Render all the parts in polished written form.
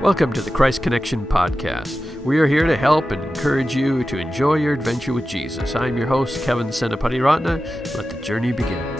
Welcome to the Christ Connection Podcast. We are here to help and encourage you to enjoy your adventure with Jesus. I'm your host, Kevin Senapati-Ratna. Let the journey begin.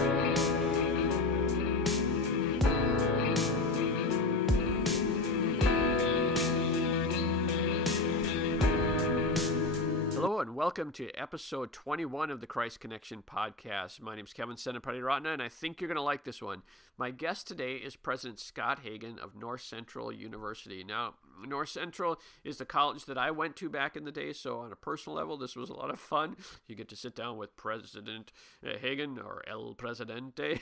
Welcome to episode 21 of the Christ Connection Podcast. My name is Kevin Senapati-Ratna, and I think you're going to like this one. My guest today is President Scott Hagan of North Central University. Now, North Central is the college that I went to back in the day, so on a personal level, this was a lot of fun. You get to sit down with President Hagan, or El Presidente.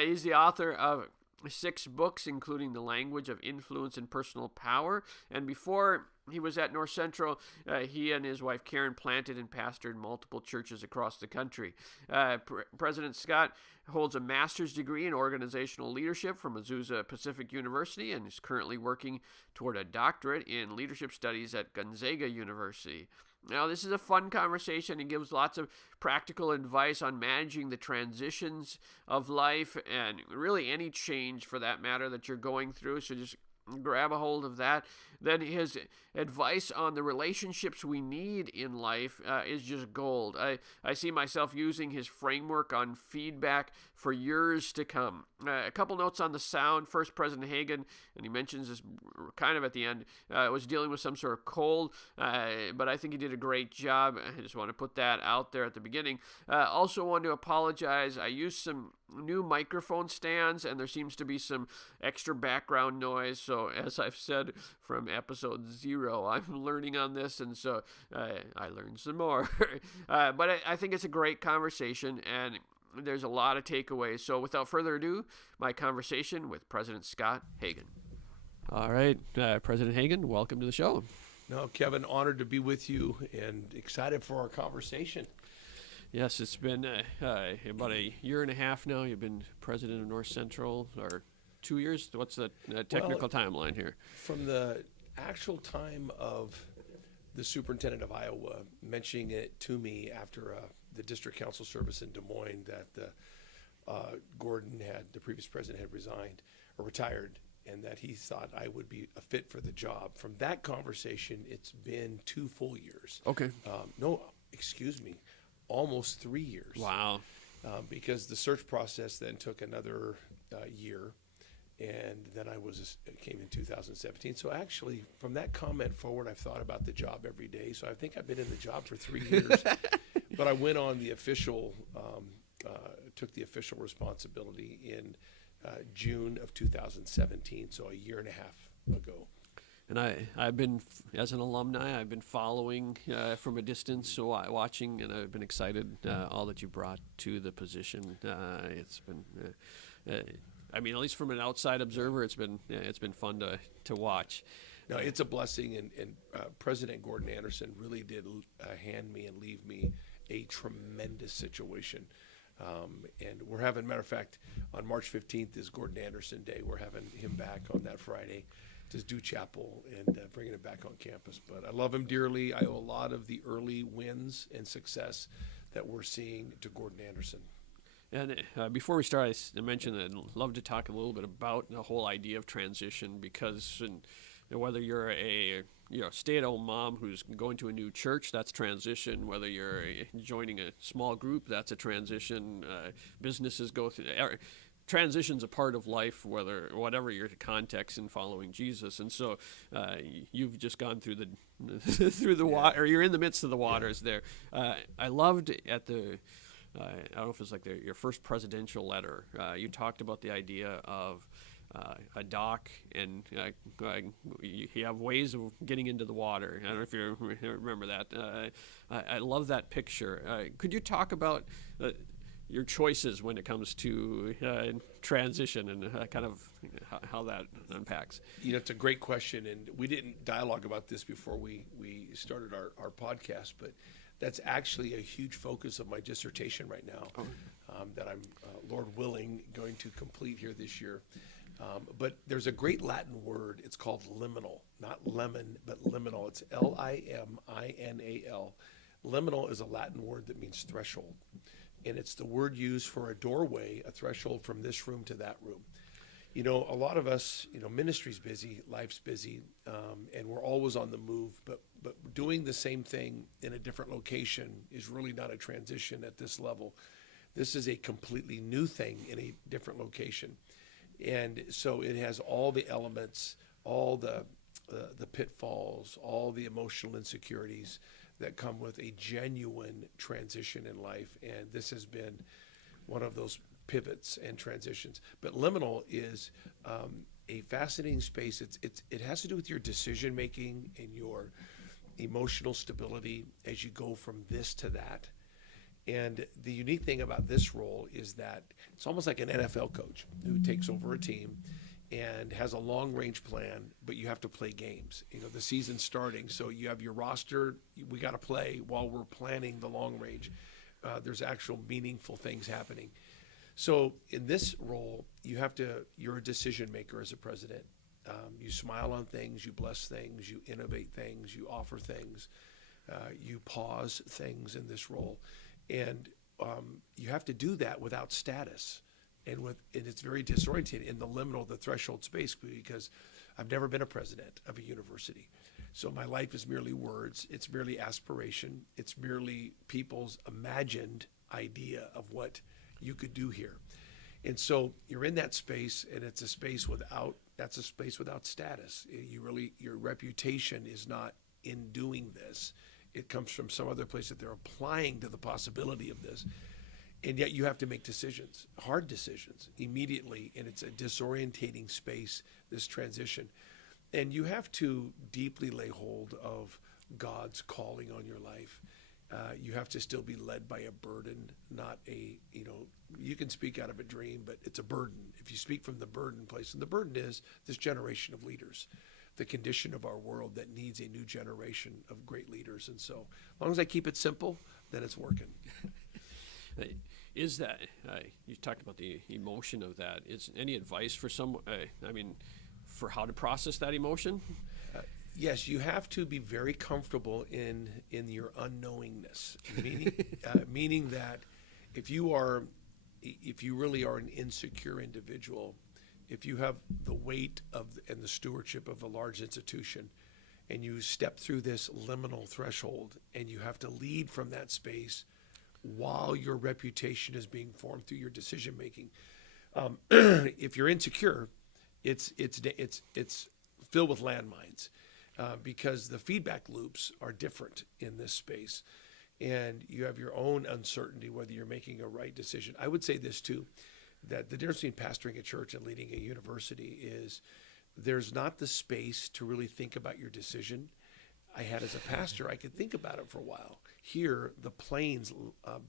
He's the author of 6 books, including The Language of Influence and Personal Power. And before he was at North Central, he and his wife Karen planted and pastored multiple churches across the country. President Scott holds a master's degree in organizational leadership from Azusa Pacific University and is currently working toward a doctorate in leadership studies at Gonzaga University. Now, this is a fun conversation. He gives lots of practical advice on managing the transitions of life and really any change, for that matter, that you're going through. So just grab a hold of that. Then his advice on the relationships we need in life is just gold. I see myself using his framework on feedback for years to come. A couple notes on the sound. First, President Hagan, and he mentions this kind of at the end, was dealing with some sort of cold, but I think he did a great job. I just want to put that out there at the beginning. Also want to apologize. I used some new microphone stands, and there seems to be some extra background noise. So as I've said from episode 0, I'm learning on this, and so I learned some more. But I think it's a great conversation, and there's a lot of takeaways. So without further ado, my conversation with President Scott Hagan. All right, President Hagan, welcome to the show. No, Kevin, honored to be with you and excited for our conversation. Yes, it's been about a year and a half now. You've been president of North Central, or 2 years? What's the technical timeline here? From the actual time of the superintendent of Iowa mentioning it to me after the district council service in Des Moines that Gordon the previous president, had resigned or retired, and that he thought I would be a fit for the job. From that conversation, it's been 2 full years. Okay. Almost 3 years. Wow. Because the search process then took another year, and then I came in 2017. So actually, from that comment forward, I've thought about the job every day. So I think I've been in the job for 3 years. But I went on took the official responsibility in June of 2017, so a year and a half ago. And I've been, as an alumni, I've been following from a distance, so watching, and I've been excited all that you brought to the position. It's been, at least from an outside observer, it's been fun to watch. No, it's a blessing, and President Gordon Anderson really did hand me and leave me a tremendous situation. And we're having, matter of fact, on March 15th is Gordon Anderson Day. We're having him back on that Friday to do chapel and bringing it back on campus. But I love him dearly. I owe a lot of the early wins and success that we're seeing to Gordon Anderson. And before we start, I mentioned that I'd love to talk a little bit about the whole idea of transition, because whether you're a stay-at-home mom who's going to a new church, that's transition. Whether you're joining a small group, that's a transition. Businesses go through. Transition's a part of life, whatever your context in following Jesus, and so you've just gone through the water. You're in the midst of the waters there. I loved at the. I don't know if it's like your first presidential letter. You talked about the idea of a dock, and you have ways of getting into the water. I don't know if you remember that. I love that picture. Could you talk about your choices when it comes to transition and kind of how that unpacks? It's a great question, and we didn't dialogue about this before we started our podcast, but that's actually a huge focus of my dissertation right now, that I'm, Lord willing, going to complete here this year. But there's a great Latin word. It's called liminal, not lemon, but liminal. It's Liminal. Liminal is a Latin word that means threshold. And it's the word used for a doorway, a threshold from this room to that room. A lot of us, ministry's busy, life's busy, and we're always on the move. But doing the same thing in a different location is really not a transition at this level. This is a completely new thing in a different location, and so it has all the elements, all the pitfalls, all the emotional insecurities that come with a genuine transition in life. And this has been one of those pivots and transitions. But liminal is a fascinating space. It has to do with your decision making and your emotional stability as you go from this to that. And the unique thing about this role is that it's almost like an NFL coach who takes over a team and has a long range plan, but you have to play games. The season's starting, so you have your roster. We got to play while we're planning the long range. There's actual meaningful things happening. So in this role, you're a decision maker as a president. You smile on things, you bless things, you innovate things, you offer things, you pause things in this role. And you have to do that without status. And it's very disorienting in the liminal, the threshold space, because I've never been a president of a university. So my life is merely words. It's merely aspiration. It's merely people's imagined idea of what you could do here. And so you're in that space, and it's a space without status. Your reputation is not in doing this. It comes from some other place that they're applying to the possibility of this. And yet you have to make decisions, hard decisions, immediately, and it's a disorientating space, this transition. And you have to deeply lay hold of God's calling on your life. You have to still be led by a burden, not you can speak out of a dream, but it's a burden. If you speak from the burden place, and the burden is this generation of leaders, the condition of our world that needs a new generation of great leaders. And so as long as I keep it simple, then it's working. Is that, you talked about the emotion of that. Is any advice for for how to process that emotion? Yes, you have to be very comfortable in your unknowingness, meaning that if you really are an insecure individual, if you have the weight and the stewardship of a large institution, and you step through this liminal threshold, and you have to lead from that space while your reputation is being formed through your decision making. If you're insecure, it's filled with landmines. Because the feedback loops are different in this space, and you have your own uncertainty whether you're making a right decision. I would say this too, that the difference between pastoring a church and leading a university is there's not the space to really think about your decision. I had as a pastor, I could think about it for a while. Here, the planes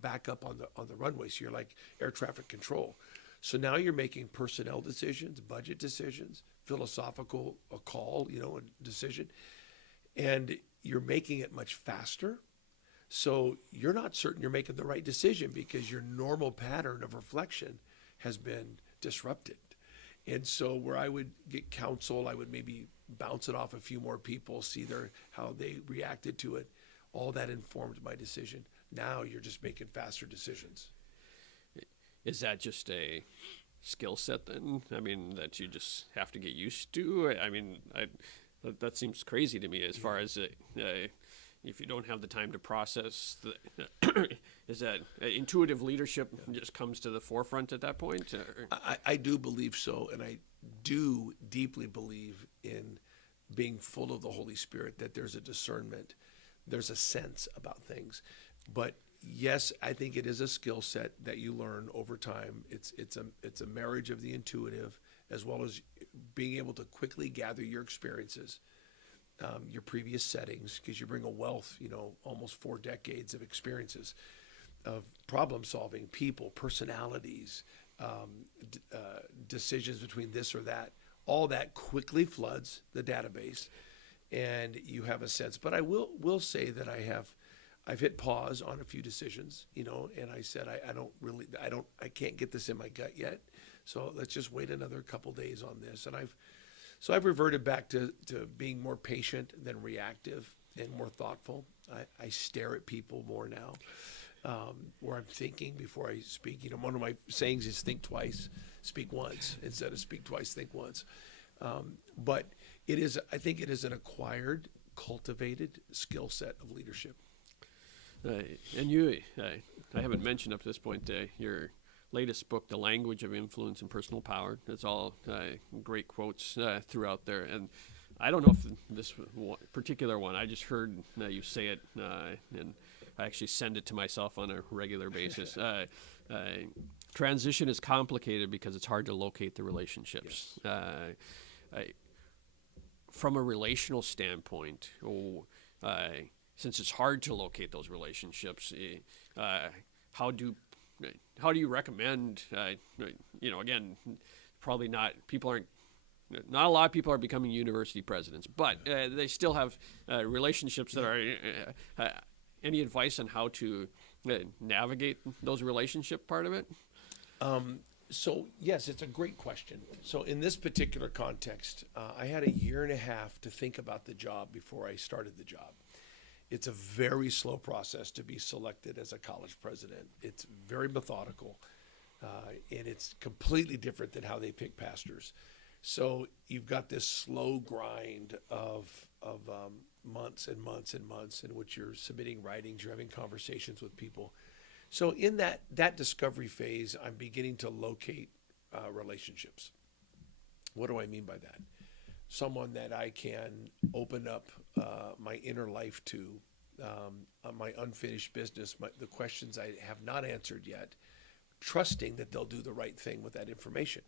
back up on the runway, so you're like air traffic control. So now you're making personnel decisions, budget decisions, philosophical a call, a decision, and you're making it much faster. So you're not certain you're making the right decision because your normal pattern of reflection has been disrupted. And so where I would get counsel, I would maybe bounce it off a few more people, see how they reacted to it. All that informed my decision. Now you're just making faster decisions. Is that just a skill set then? That you just have to get used to? That seems crazy to me as far as if you don't have the time to process, is that intuitive leadership just comes to the forefront at that point? I do believe so, and I do deeply believe in being full of the Holy Spirit, that there's a discernment, there's a sense about things. But yes, I think it is a skill set that you learn over time. It's a marriage of the intuitive as well as being able to quickly gather your experiences, your previous settings, because you bring a wealth, almost 4 decades of experiences of problem solving, people, personalities, decisions between this or that. All that quickly floods the database, and you have a sense. But I will say that I've hit pause on a few decisions, and I said, I can't get this in my gut yet. So let's just wait another couple days on this. And I've reverted back to being more patient than reactive and more thoughtful. I stare at people more now. where I'm thinking before I speak. One of my sayings is think twice, speak once, instead of speak twice, think once. But I think it is an acquired, cultivated skill set of leadership. And you, I haven't mentioned up to this point your latest book, The Language of Influence and Personal Power. It's all great quotes throughout there. And I don't know if this particular one, I just heard you say it, and I actually send it to myself on a regular basis. Transition is complicated because it's hard to locate the relationships. Yes. From a relational standpoint, since it's hard to locate those relationships, how do you recommend? Again, probably not. Not a lot of people are becoming university presidents, but they still have relationships that are. Any advice on how to navigate those relationship part of it? So yes, it's a great question. So in this particular context, I had a year and a half to think about the job before I started the job. It's a very slow process to be selected as a college president. It's very methodical, and it's completely different than how they pick pastors. So you've got this slow grind of months and months and months in which you're submitting writings, you're having conversations with people. So in that discovery phase, I'm beginning to locate relationships. What do I mean by that? Someone that I can open up my inner life to, my unfinished business, the questions I have not answered yet, trusting that they'll do the right thing with that information.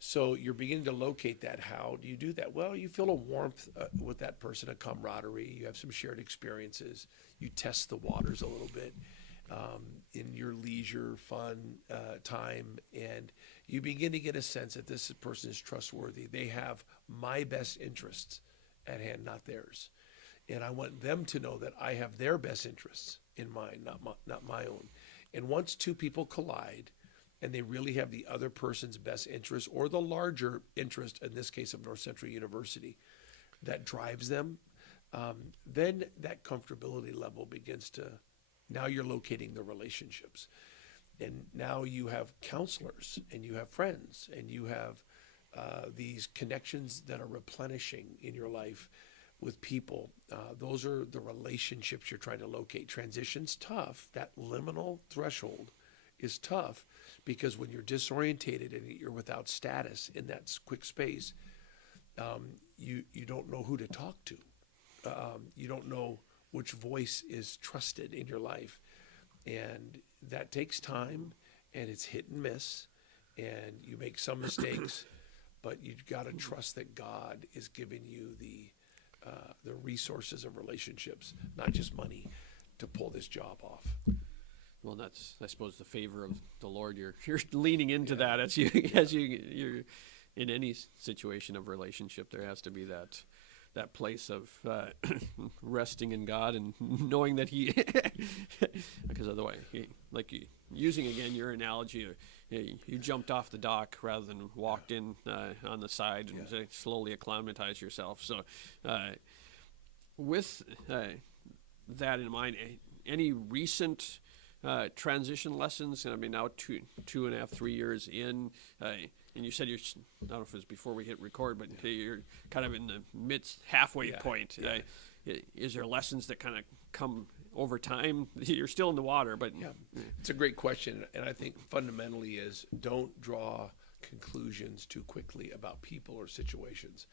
So you're beginning to locate that. How do you do that? Well, you feel a warmth with that person, a camaraderie. You have some shared experiences. You test the waters a little bit in your leisure, fun time, and you begin to get a sense that this person is trustworthy. They have my best interests at hand, not theirs. And I want them to know that I have their best interests in mind, not my own. And once two people collide, and they really have the other person's best interest or the larger interest, in this case of North Central University, that drives them, then that comfortability level begins to, now you're locating the relationships. And now you have counselors and you have friends and you have these connections that are replenishing in your life with people. Those are the relationships you're trying to locate. Transition's tough. That liminal threshold is tough because when you're disorientated and you're without status in that quick space, you don't know who to talk to. You don't know which voice is trusted in your life. And that takes time, and it's hit and miss, and you make some mistakes, but you've got to trust that God is giving you the resources of relationships, not just money, to pull this job off. Well, that's, I suppose, the favor of the Lord. You're leaning into that as you're in any situation of relationship. There has to be that place of resting in God and knowing that He, because otherwise, using again your analogy, you jumped off the dock rather than walked in on the side and slowly acclimatize yourself. So, with that in mind, any recent transition lessons? I mean, now 2.5, 3 years in, and you said I don't know if it was before we hit record, but you're kind of in the halfway point. Is there lessons that kind of come over time? You're still in the water, but it's a great question, and I think fundamentally is don't draw conclusions too quickly about people or situations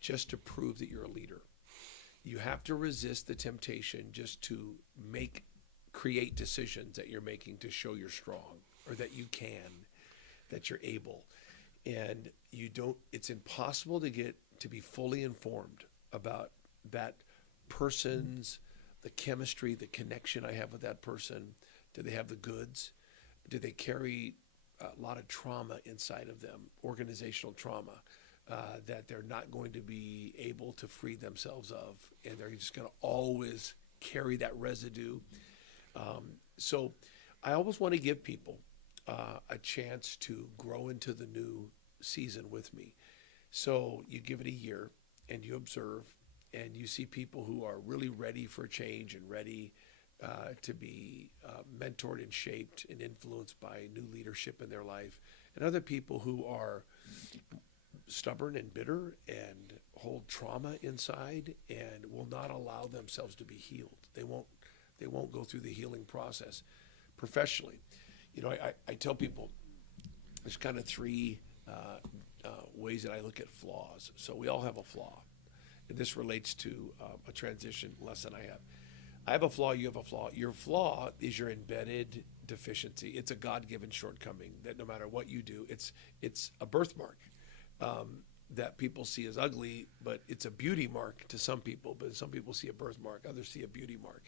just to prove that you're a leader. You have to resist the temptation just to create decisions that you're making to show you're strong or that you can, that you're able. And it's impossible to be fully informed about that person's, the chemistry, the connection I have with that person. Do they have the goods? Do they carry a lot of trauma inside of them, organizational trauma, that they're not going to be able to free themselves of, and they're just going to always carry that residue. So I always want to give people a chance to grow into the new season with me. So you give it a year and you observe and you see people who are really ready for change and ready to be mentored and shaped and influenced by new leadership in their life, and other people who are stubborn and bitter and hold trauma inside and will not allow themselves to be healed. They won't go through the healing process. Professionally, I tell people there's kind of three ways that I look at flaws. So we all have a flaw, and this relates to a transition lesson I have. I have a flaw, you have a flaw. Your flaw is your embedded deficiency. It's a God-given shortcoming that no matter what you do, it's a birthmark that people see as ugly, but it's a beauty mark to some people. But some people see a birthmark, others see a beauty mark.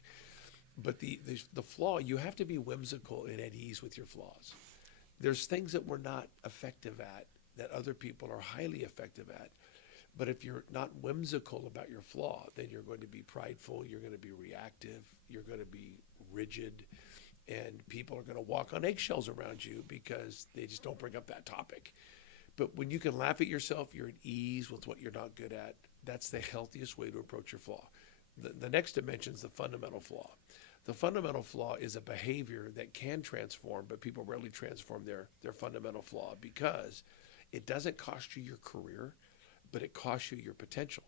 But the flaw, you have to be whimsical and at ease with your flaws. There's things that we're not effective at that other people are highly effective at. But if you're not whimsical about your flaw, then you're going to be prideful, you're going to be reactive, you're going to be rigid, and people are going to walk on eggshells around you because they just don't bring up that topic. But when you can laugh at yourself, you're at ease with what you're not good at. That's the healthiest way to approach your flaw. The next dimension is the fundamental flaw. The fundamental flaw is a behavior that can transform, but people rarely transform their fundamental flaw because it doesn't cost you your career, but it costs you your potential.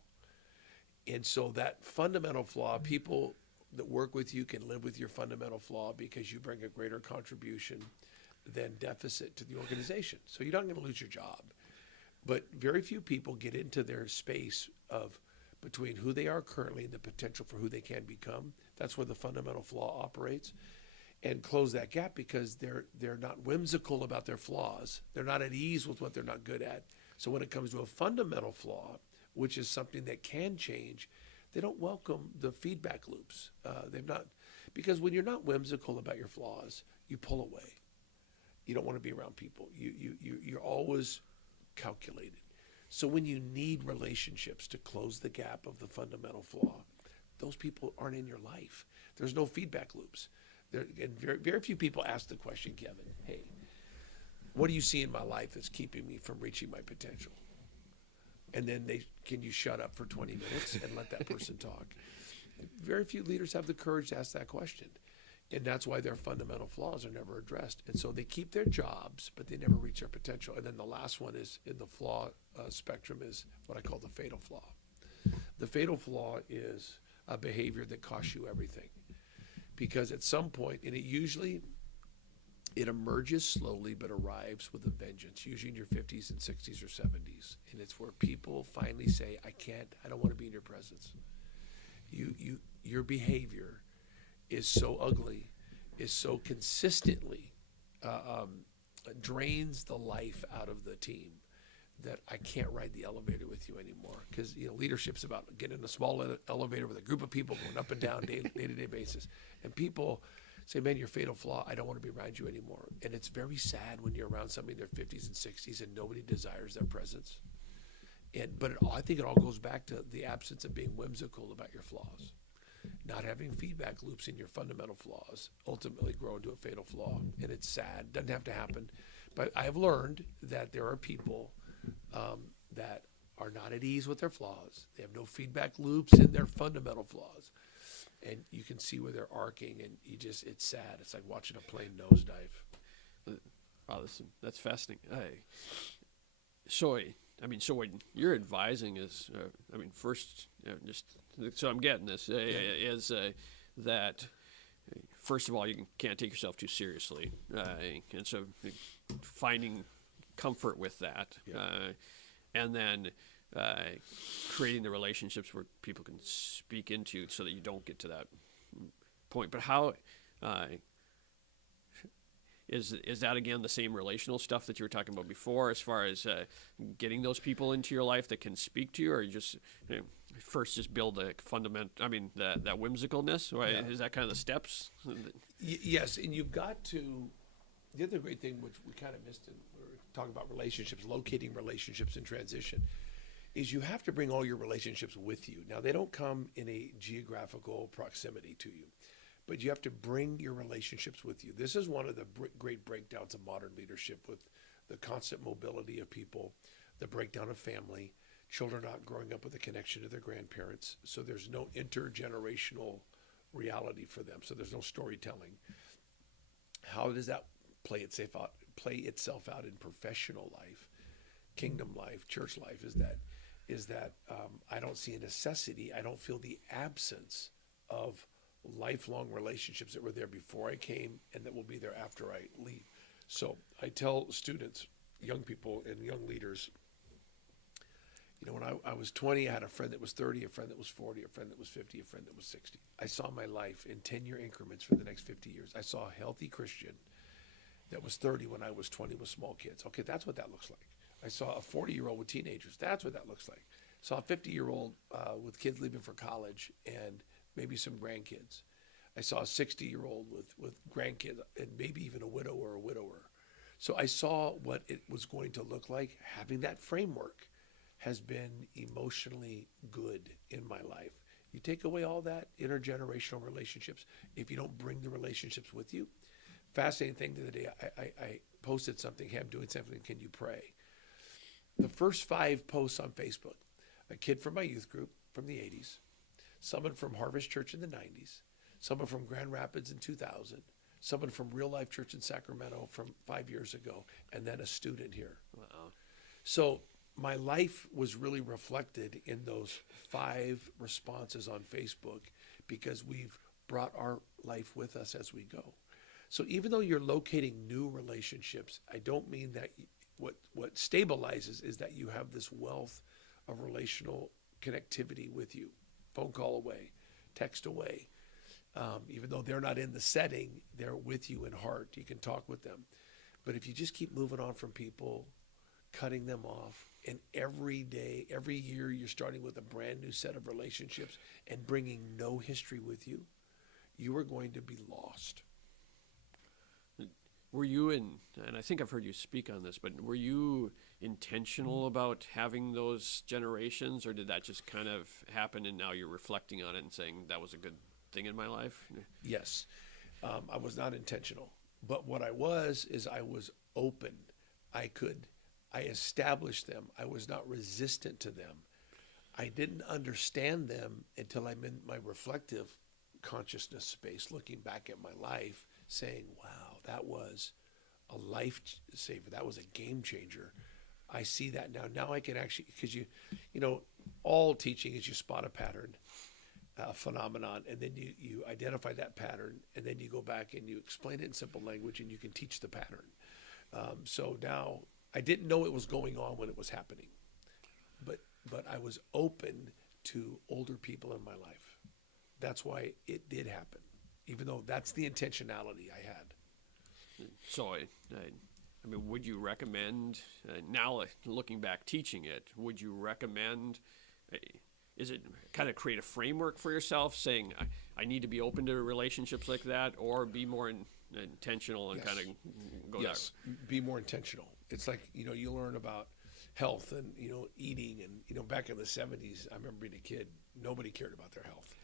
And so that fundamental flaw, people that work with you can live with your fundamental flaw because you bring a greater contribution than deficit to the organization. So you're not going to lose your job. But very few people get into their space of between who they are currently and the potential for who they can become. That's where the fundamental flaw operates, and close that gap because they're not whimsical about their flaws. They're not at ease with what they're not good at. So when it comes to a fundamental flaw, which is something that can change, they don't welcome the feedback loops. Because when you're not whimsical about your flaws, you pull away. You don't want to be around people. You're always calculated. So when you need relationships to close the gap of the fundamental flaw, those people aren't in your life. There's no feedback loops. And very, very few people ask the question, Kevin, hey, what do you see in my life that's keeping me from reaching my potential? And then can you shut up for 20 minutes and let that person talk? Very few leaders have the courage to ask that question. And that's why their fundamental flaws are never addressed. And so they keep their jobs, but they never reach their potential. And then the last one is in the flaw spectrum is what I call the fatal flaw. The fatal flaw is a behavior that costs you everything. Because at some point, and it emerges slowly but arrives with a vengeance, usually in your 50s and 60s or 70s. And it's where people finally say, I don't want to be in your presence. Your behavior is so ugly, is so consistently drains the life out of the team that I can't ride the elevator with you anymore. Because leadership's about getting in a small elevator with a group of people going up and down day-to-day basis. And people say, man, your fatal flaw, I don't want to be around you anymore. And it's very sad when you're around somebody in their 50s and 60s and nobody desires their presence. But I think it all goes back to the absence of being whimsical about your flaws. Not having feedback loops in your fundamental flaws ultimately grow into a fatal flaw. And it's sad. Doesn't have to happen. But I have learned that there are people that are not at ease with their flaws. They have no feedback loops in their fundamental flaws. And you can see where they're arcing, and it's sad. It's like watching a plane nosedive. Wow, that's fascinating. So when you're advising is, first, just so I'm getting this, is that first of all, you can't take yourself too seriously, and so finding comfort with that, and then creating the relationships where people can speak into so that you don't get to that point. But how is that again the same relational stuff that you were talking about before, as far as getting those people into your life that can speak to you, or you just first just build the fundament? That whimsicalness. Right? Yeah. Is that kind of the steps? Yes, and you've got to. The other great thing, which we kind of missed, and we were talking about relationships, locating relationships in transition, is you have to bring all your relationships with you. Now, they don't come in a geographical proximity to you, but you have to bring your relationships with you. This is one of the great breakdowns of modern leadership, with the constant mobility of people, the breakdown of family, children not growing up with a connection to their grandparents. So there's no intergenerational reality for them. So there's no storytelling. How does that play itself out in professional life, kingdom life, church life? Is that I don't see a necessity. I don't feel the absence of lifelong relationships that were there before I came and that will be there after I leave. So I tell students, young people, and young leaders, when I was 20, I had a friend that was 30, a friend that was 40, a friend that was 50, a friend that was 60. I saw my life in 10-year increments for the next 50 years. I saw a healthy Christian that was 30 when I was 20 with small kids. Okay, that's what that looks like. I saw a 40-year-old with teenagers. That's what that looks like. Saw a 50-year-old with kids leaving for college and maybe some grandkids. I saw a 60-year-old with grandkids and maybe even a widow or a widower. So I saw what it was going to look like. Having that framework has been emotionally good in my life. You take away all that intergenerational relationships, if you don't bring the relationships with you. Fascinating thing the other day, I posted something, hey, I'm doing something, can you pray? The first 5 posts on Facebook, a kid from my youth group from the 80s, someone from Harvest Church in the 90s, someone from Grand Rapids in 2000, someone from Real Life Church in Sacramento from 5 years ago, and then a student here. Wow. So my life was really reflected in those 5 responses on Facebook because we've brought our life with us as we go. So even though you're locating new relationships, I don't mean that what stabilizes is that you have this wealth of relational connectivity with you. Phone call away, text away. Even though they're not in the setting, they're with you in heart. You can talk with them. But if you just keep moving on from people, cutting them off, and every day, every year, you're starting with a brand new set of relationships and bringing no history with you, you are going to be lost. Were you and I think I've heard you speak on this, but were you intentional about having those generations, or did that just kind of happen and now you're reflecting on it and saying that was a good thing in my life? Yes. I was not intentional. But what I was open. I established them. I was not resistant to them. I didn't understand them until I'm in my reflective consciousness space, looking back at my life, saying, wow, that was a lifesaver. That was a game changer. I see that now. Now I can actually, because all teaching is you spot a pattern, a phenomenon, and then you identify that pattern, and then you go back and you explain it in simple language, and you can teach the pattern. So now I didn't know it was going on when it was happening, but I was open to older people in my life. That's why it did happen, even though that's the intentionality I had. So I mean, would you recommend, now looking back teaching it, would you recommend, is it kind of create a framework for yourself saying, I need to be open to relationships like that, or be more intentional and Yes. kind of go Yes, be more intentional. It's like, you learn about health and, eating. And, back in the 70s, I remember being a kid, nobody cared about their health.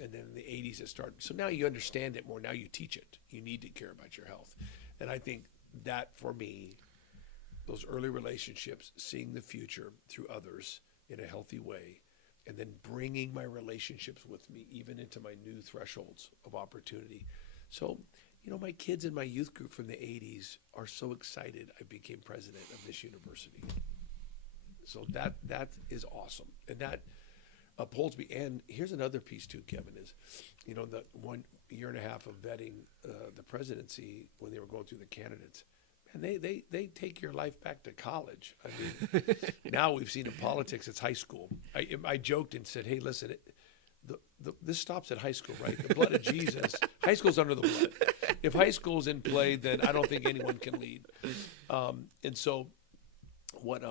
And then in the 80s it started. So now you understand it more. Now you teach it. You need to care about your health. And I think that for me, those early relationships, seeing the future through others in a healthy way, and then bringing my relationships with me even into my new thresholds of opportunity. So, my kids in my youth group from the 80s are so excited I became president of this university. So that is awesome. And that upholds me. And here's another piece too, Kevin, is, the 1 year and a half of vetting the presidency when they were going through the candidates, and they take your life back to college. I mean, now we've seen in politics, it's high school. I joked and said, hey, listen, this stops at high school, right? The blood of Jesus. High school's under the blood. If high school's in play, then I don't think anyone can lead. And so what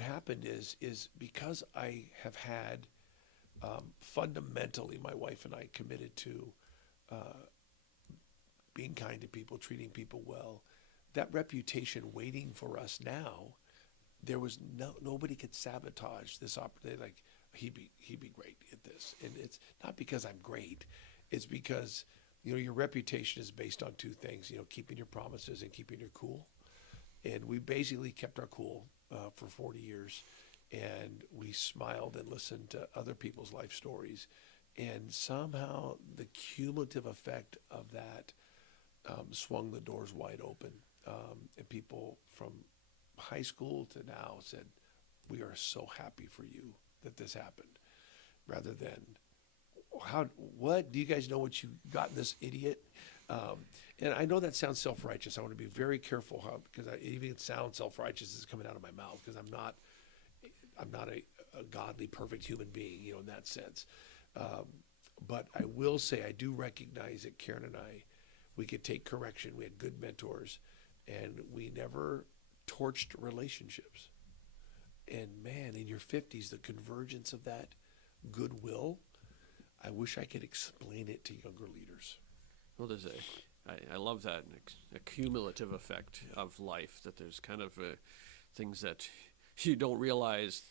happened is because I have had fundamentally, my wife and I committed to being kind to people, treating people well, that reputation waiting for us now, there was nobody could sabotage this opportunity. Like, he'd be great at this. And it's not because I'm great. It's because, your reputation is based on 2 things, keeping your promises and keeping your cool. And we basically kept our cool for 40 years. And we smiled and listened to other people's life stories. And somehow the cumulative effect of that swung the doors wide open. And people from high school to now said, we are so happy for you that this happened, rather than, what, do you guys know what you got in this idiot? And I know that sounds self-righteous. I want to be very careful because even it sounds self-righteous is coming out of my mouth, because I'm not a godly, perfect human being, in that sense. But I will say I do recognize that Karen and I, we could take correction. We had good mentors, and we never torched relationships. And man, in your 50s, the convergence of that goodwill, I wish I could explain it to younger leaders. Well, I love that, a cumulative effect of life, that there's kind of things that you don't realize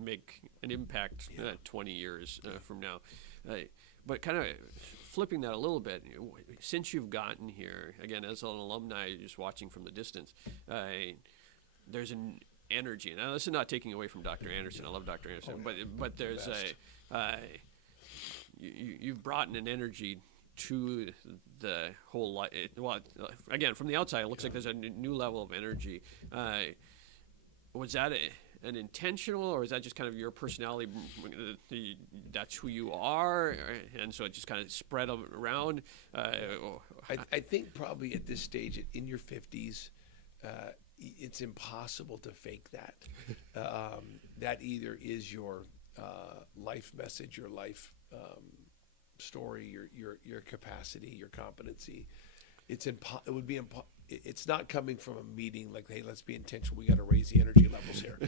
make an impact 20 years from now. But kind of flipping that a little bit, since you've gotten here, again, as an alumni, just watching from the distance, there's an energy. Now, this is not taking away from Dr. Anderson. I love Dr. Anderson, but there's you've brought in an energy to the whole life. Well, again, from the outside, it looks like there's a new level of energy. Was that an intentional, or is that just kind of your personality? That's who you are, and so it just kind of spread around? I think probably at this stage, in your 50s, it's impossible to fake that. That either is your life message, your life story, your capacity, your competency. It's not coming from a meeting like, hey, let's be intentional. We got to raise the energy levels here.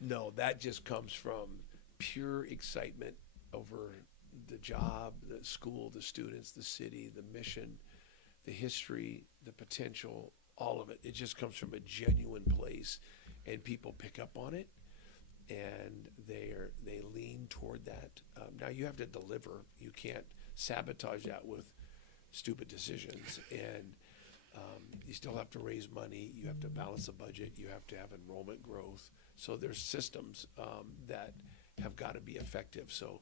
No, that just comes from pure excitement over the job, the school, the students, the city, the mission, the history, the potential, all of it. It just comes from a genuine place, and people pick up on it, and they lean toward that. Now you have to deliver. You can't sabotage that with stupid decisions, and you still have to raise money. You have to balance the budget. You have to have enrollment growth. So there's systems that have got to be effective. So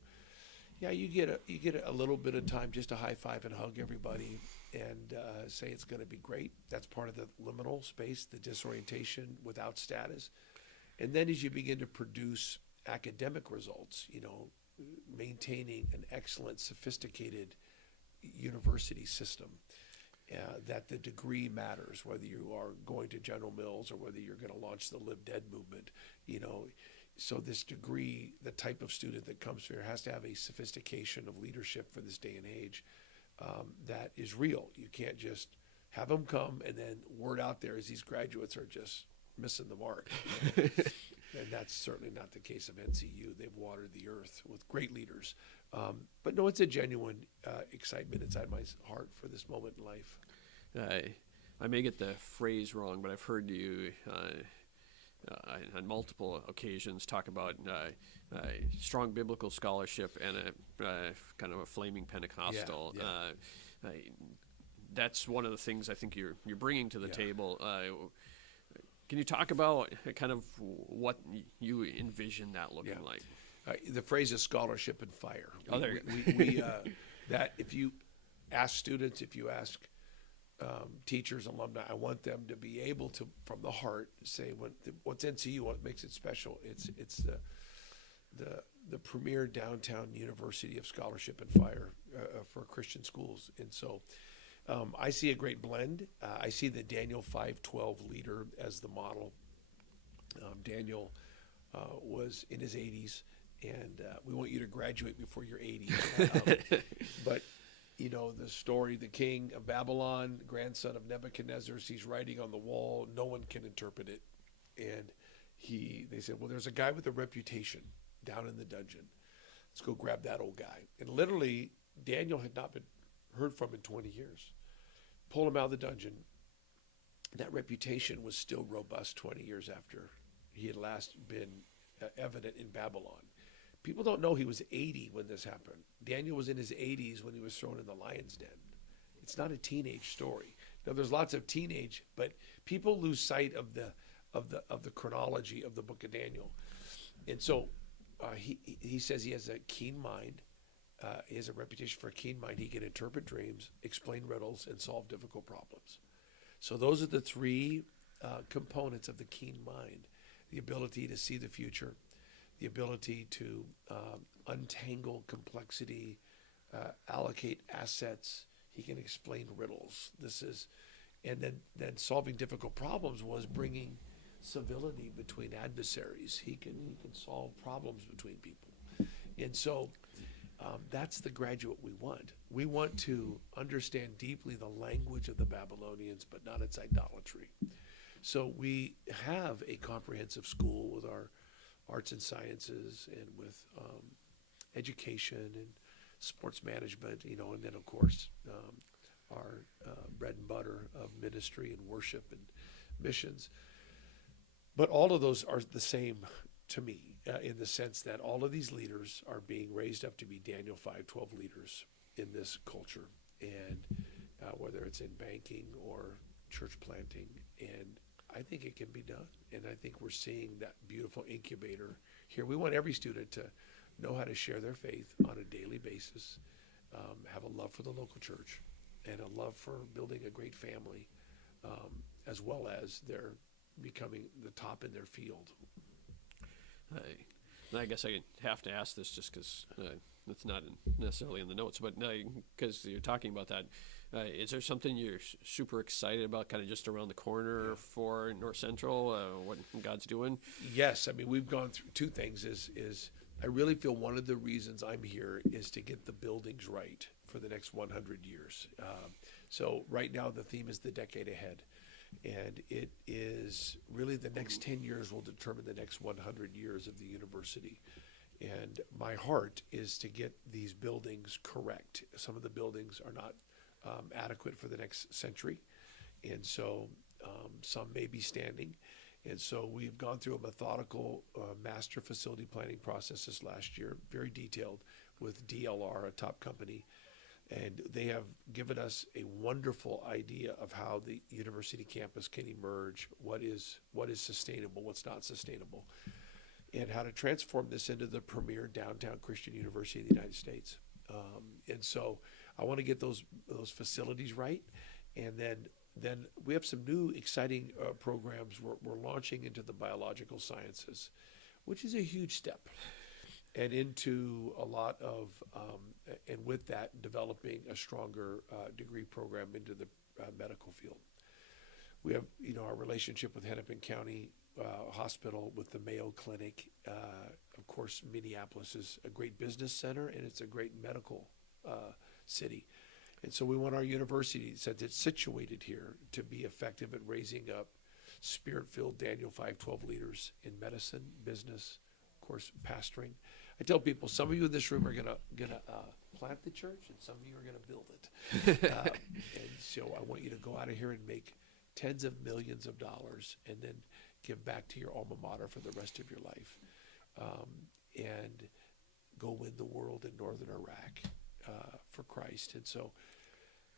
yeah, you get a little bit of time just to high five and hug everybody and say it's going to be great. That's part of the liminal space, the disorientation without status. And then as you begin to produce academic results, maintaining an excellent, sophisticated university system, that the degree matters, whether you are going to General Mills or whether you're going to launch the Live Dead movement, So this degree, the type of student that comes here has to have a sophistication of leadership for this day and age that is real. You can't just have them come and then word out there is these graduates are just missing the mark. And that's certainly not the case of NCU. They've watered the earth with great leaders. But no, it's a genuine excitement inside my heart for this moment in life. I may get the phrase wrong, but I've heard you on multiple occasions talk about strong biblical scholarship and a kind of a flaming Pentecostal. Yeah. That's one of the things I think you're bringing to the table. Can you talk about kind of what you envision that looking like? The phrase is scholarship and fire. That if you ask students, if you ask teachers, alumni, I want them to be able to, from the heart, say what's NCU, what makes it special. It's the premier downtown university of scholarship and fire for Christian schools, and so. I see a great blend. I see the Daniel 5:12 leader as the model. Daniel was in his 80s, and we want you to graduate before you're 80. But, the story, the king of Babylon, grandson of Nebuchadnezzar, he's writing on the wall. No one can interpret it. And they said, well, there's a guy with a reputation down in the dungeon. Let's go grab that old guy. And literally, Daniel had not been heard from in 20 years. Pull him out of the dungeon. That reputation was still robust 20 years after he had last been evident in Babylon. People don't know he was 80 when this happened. Daniel was in his 80s when he was thrown in the lion's den. It's not a teenage story. Now there's lots of teenage, but people lose sight of the chronology of the book of Daniel. And so he says he has a keen mind. he has a reputation for a keen mind. He can interpret dreams, explain riddles, and solve difficult problems. So those are the three components of the keen mind: the ability to see the future, the ability to untangle complexity, allocate assets. He can explain riddles. And then solving difficult problems was bringing civility between adversaries. He can solve problems between people. And so that's the graduate we want. We want to understand deeply the language of the Babylonians, but not its idolatry. So we have a comprehensive school with our arts and sciences and with education and sports management, and then of course our bread and butter of ministry and worship and missions. But all of those are the same to me in the sense that all of these leaders are being raised up to be Daniel 5:12 leaders in this culture, and whether it's in banking or church planting, and I think it can be done. And I think we're seeing that beautiful incubator here. We want every student to know how to share their faith on a daily basis, have a love for the local church, and a love for building a great family, as well as they're becoming the top in their field. I guess I have to ask this just because it's not necessarily in the notes, but because you're talking about that, is there something you're super excited about kind of just around the corner for North Central, what God's doing? Yes. I mean, we've gone through two things. Is I really feel one of the reasons I'm here is to get the buildings right for the next 100 years. So right now the theme is the decade ahead. And it is really the next 10 years will determine the next 100 years of the university. And my heart is to get these buildings correct. Some of the buildings are not adequate for the next century. And so some may be standing. And so we've gone through a methodical master facility planning process this last year, very detailed, with DLR, a top company. And they have given us a wonderful idea of how the university campus can emerge, what is sustainable, what's not sustainable, and how to transform this into the premier downtown Christian university in the United States. And so I want to get those facilities right. And then we have some new exciting programs we're launching into the biological sciences, which is a huge step. And into a lot of, and with that, developing a stronger degree program into the medical field. We have, our relationship with Hennepin County Hospital, with the Mayo Clinic. Of course, Minneapolis is a great business center, and it's a great medical city. And so we want our university, since it's situated here, to be effective at raising up spirit-filled Daniel 5:12 leaders in medicine, business, of course, pastoring. I tell people, some of you in this room are gonna plant the church, and some of you are gonna build it. And so I want you to go out of here and make tens of millions of dollars, and then give back to your alma mater for the rest of your life, and go win the world in northern Iraq for Christ. And so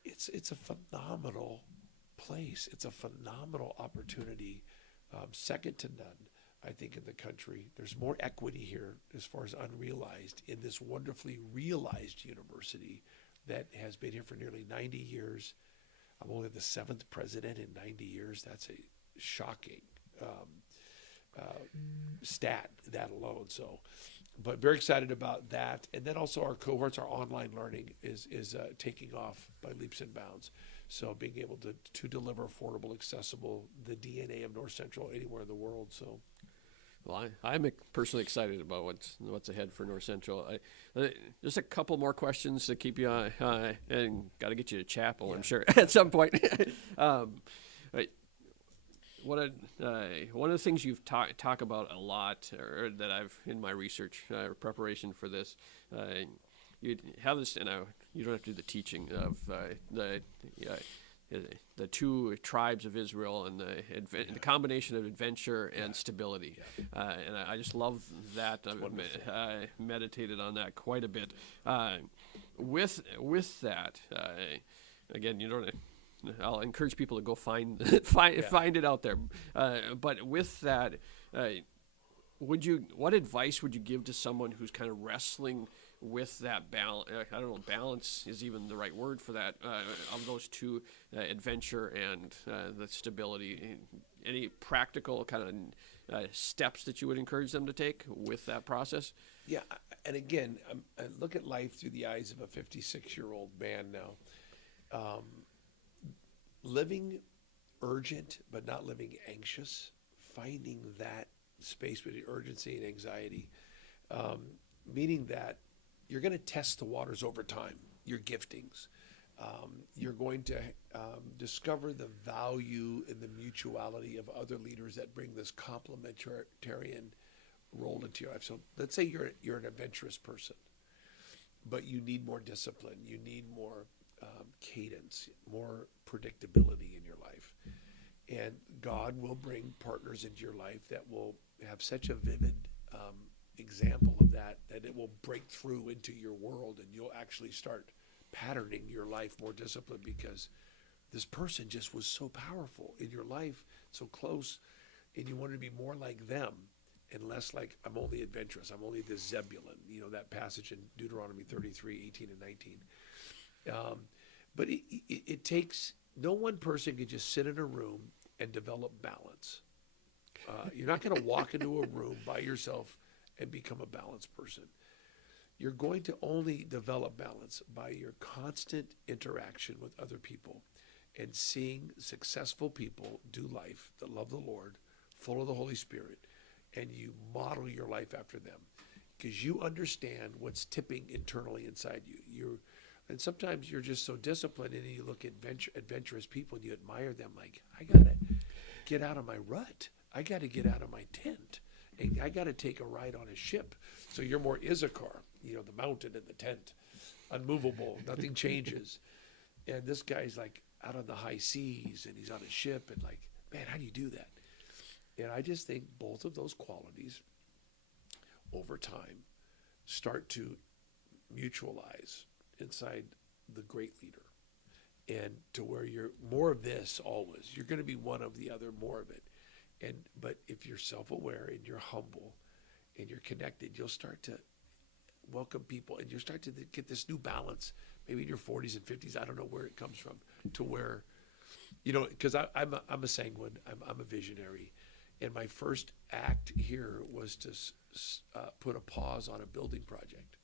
it's a phenomenal place. It's a phenomenal opportunity, second to none, I think, in the country. There's more equity here as far as unrealized in this wonderfully realized university that has been here for nearly 90 years. I'm only the 7th president in 90 years. That's a shocking stat, that alone. So, but very excited about that. And then also our cohorts, our online learning is taking off by leaps and bounds. So being able to deliver affordable, accessible, the DNA of North Central anywhere in the world. So, well, I'm personally excited about what's ahead for North Central. Just a couple more questions to keep you on, and got to get you to chapel, yeah. I'm sure, at some point. One of the things you've talk about a lot, or that I've in my research preparation for this, you have this, and you don't have to do the teaching of the two tribes of Israel and the combination of adventure and stability, and I just love that. I've meditated on that quite a bit. With that, again, you don't. I'll encourage people to go find it out there. But with that, what advice would you give to someone who's kind of wrestling with that balance. I don't know, balance is even the right word for that, of those two, adventure and the stability. Any practical kind of steps that you would encourage them to take with that process? Yeah, and again, I look at life through the eyes of a 56-year-old man now. Living urgent, but not living anxious, finding that space between urgency and anxiety, meaning that you're going to test the waters over time, your giftings. You're going to discover the value in the mutuality of other leaders that bring this complementarian role into your life. So let's say you're an adventurous person, but you need more discipline. You need more cadence, more predictability in your life. And God will bring partners into your life that will have such a vivid example of that it will break through into your world, and you'll actually start patterning your life more disciplined because this person just was so powerful in your life, so close, and you want to be more like them and less like, I'm only adventurous, I'm only the Zebulun, that passage in Deuteronomy 33, 18 and 19. But it takes, no one person can just sit in a room and develop balance. You're not going to walk into a room by yourself and become a balanced person. You're going to only develop balance by your constant interaction with other people and seeing successful people do life that love the Lord, full of the Holy Spirit, and you model your life after them because you understand what's tipping internally inside you. And sometimes you're just so disciplined, and you look at adventurous people and you admire them like, I got to get out of my rut. I got to get out of my tent. And I got to take a ride on a ship. So you're more Issachar, the mountain and the tent, unmovable, nothing changes. And this guy's like out on the high seas, and he's on a ship, and like, man, how do you do that? And I just think both of those qualities over time start to mutualize inside the great leader, and to where you're more of this always. You're going to be one of the other, more of it. But if you're self-aware and you're humble and you're connected, you'll start to welcome people, and you'll start to get this new balance, maybe in your 40s and 50s. I don't know where it comes from, to where, because I'm a sanguine, I'm a visionary. And my first act here was to put a pause on a building project.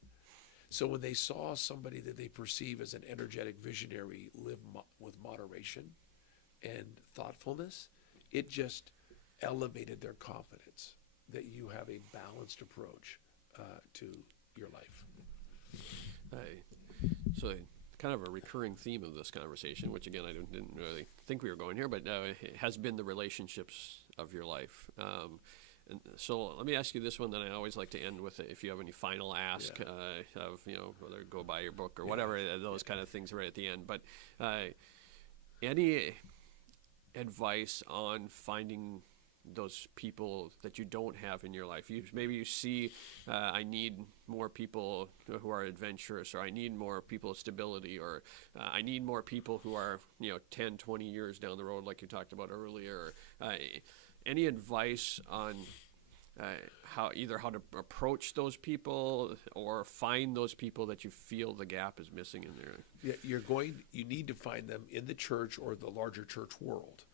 So when they saw somebody that they perceive as an energetic visionary live with moderation and thoughtfulness, it just elevated their confidence that you have a balanced approach to your life. So kind of a recurring theme of this conversation, which again, I didn't really think we were going here, but it has been the relationships of your life. And so let me ask you this one that I always like to end with, if you have any final ask of, whether go buy your book or whatever, those kind of things right at the end. But any advice on finding those people that you don't have in your life? Maybe you see, I need more people who are adventurous, or I need more people of stability, or I need more people who are, 10, 20 years down the road, like you talked about earlier. Any advice on how to approach those people or find those people that you feel the gap is missing in there? Yeah, you need to find them in the church or the larger church world.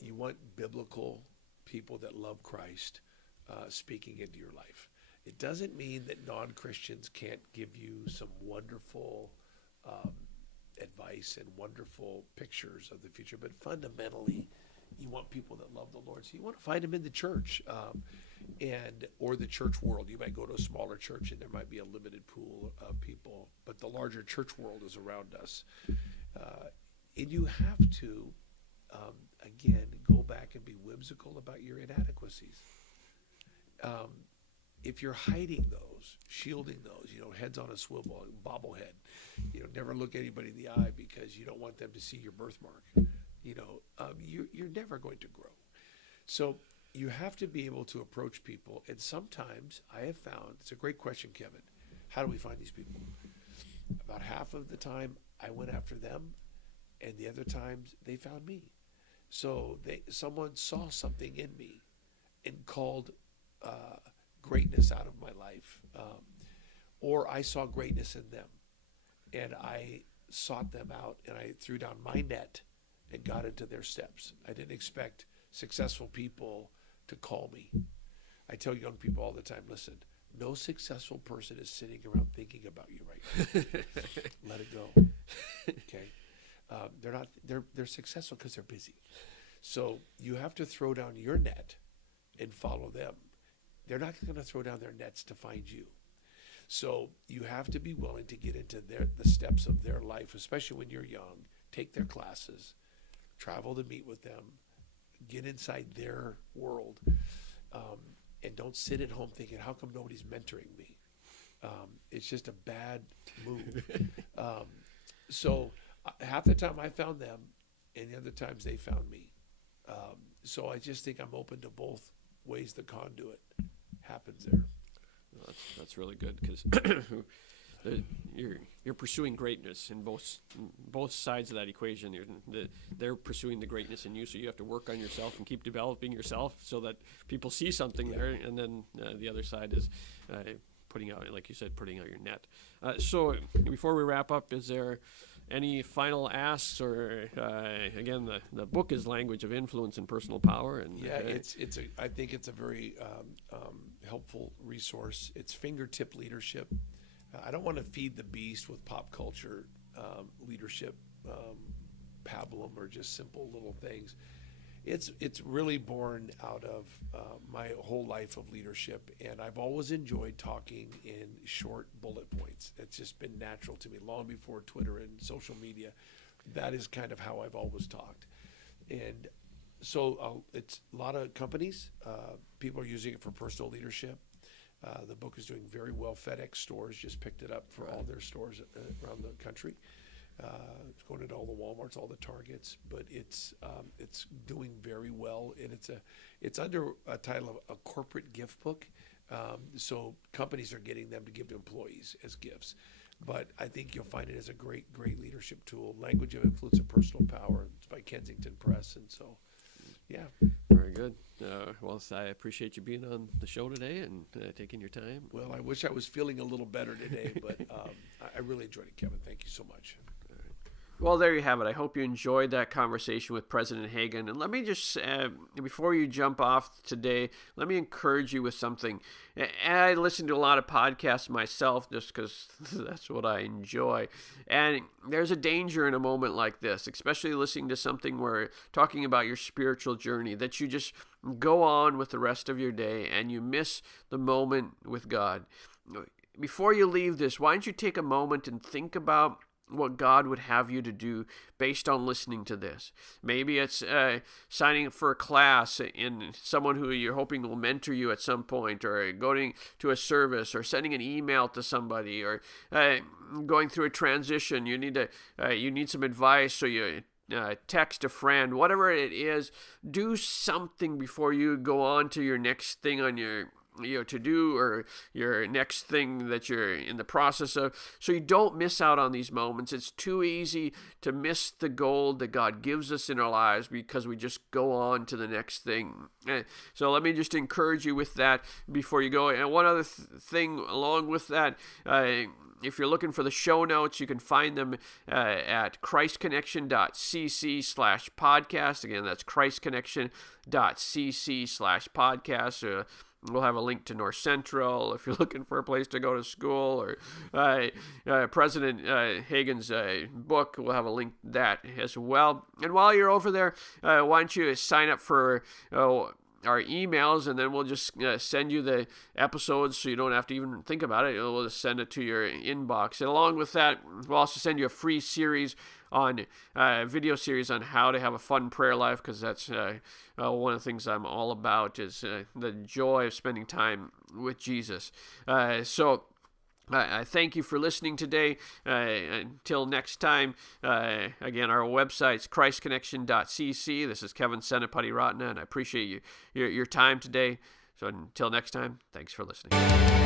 You want biblical people that love Christ speaking into your life. It doesn't mean that non-Christians can't give you some wonderful advice and wonderful pictures of the future, but fundamentally, you want people that love the Lord. So you want to find them in the church or the church world. You might go to a smaller church and there might be a limited pool of people, but the larger church world is around us. And you have to, again, go back and be whimsical about your inadequacies. If you're hiding those, shielding those, heads on a swivel, bobblehead, never look anybody in the eye because you don't want them to see your birthmark. You're never going to grow. So you have to be able to approach people. And sometimes I have found, it's a great question, Kevin, how do we find these people? About half of the time I went after them, and the other times they found me. So someone saw something in me and called greatness out of my life. or I saw greatness in them, and I sought them out, and I threw down my net and got into their steps. I didn't expect successful people to call me. I tell young people all the time, listen, no successful person is sitting around thinking about you right now. Let it go. Okay. They're successful because they're busy. So you have to throw down your net and follow them. They're not going to throw down their nets to find you. So you have to be willing to get into the steps of their life, especially when you're young. Take their classes, travel to meet with them, get inside their world, and don't sit at home thinking, how come nobody's mentoring me? It's just a bad move. So half the time I found them, and the other times they found me. So I just think I'm open to both ways the conduit happens there. Well, that's really good, because you're pursuing greatness in both sides of that equation. They're pursuing the greatness in you, so you have to work on yourself and keep developing yourself so that people see something there. And then the other side is putting out, like you said, putting out your net. So before we wrap up, is there any final asks, or again, the book is Language of Influence and Personal Power, and I think it's a very helpful resource. It's fingertip leadership. I don't want to feed the beast with pop culture leadership pablum or just simple little things. It's really born out of my whole life of leadership, and I've always enjoyed talking in short bullet points. It's just been natural to me long before Twitter and social media. That is kind of how I've always talked. And so it's a lot of companies, people are using it for personal leadership. The book is doing very well. FedEx stores just picked it up for all their stores around the country. It's going into all the Walmarts, all the Targets, but it's doing very well, and it's under a title of a corporate gift book. So companies are getting them to give to employees as gifts. But I think you'll find it as a great leadership tool. Language of Influence and Personal Power. It's by Kensington Press, and so, yeah. Very good. Well, I appreciate you being on the show today and taking your time. Well, I wish I was feeling a little better today, but I really enjoyed it, Kevin. Thank you so much. Well, there you have it. I hope you enjoyed that conversation with President Hagan. And let me just, before you jump off today, let me encourage you with something. I listen to a lot of podcasts myself just because that's what I enjoy. And there's a danger in a moment like this, especially listening to something where talking about your spiritual journey, that you just go on with the rest of your day and you miss the moment with God. Before you leave this, why don't you take a moment and think about what God would have you to do based on listening to this. Maybe it's signing up for a class in someone who you're hoping will mentor you at some point, or going to a service, or sending an email to somebody, or going through a transition. You need some advice, so you text a friend. Whatever it is, do something before you go on to your next thing on your to do, or your next thing that you're in the process of, so you don't miss out on these moments. It's too easy to miss the gold that God gives us in our lives because we just go on to the next thing. So let me just encourage you with that before you go. And one other thing along with that, if you're looking for the show notes, you can find them at christconnection.cc/podcast. Again, that's christconnection.cc/podcast. We'll have a link to North Central if you're looking for a place to go to school, or President Hagan's book. We'll have a link to that as well. And while you're over there, why don't you sign up for our emails, and then we'll just send you the episodes so you don't have to even think about it. We'll just send it to your inbox. And along with that, we'll also send you a free series on video series on how to have a fun prayer life, because that's one of the things I'm all about, is the joy of spending time with Jesus. So I thank you for listening today. Until next time, again, our website's christconnection.cc. This is Kevin Senapati-Ratna, and I appreciate your time today. So until next time, thanks for listening.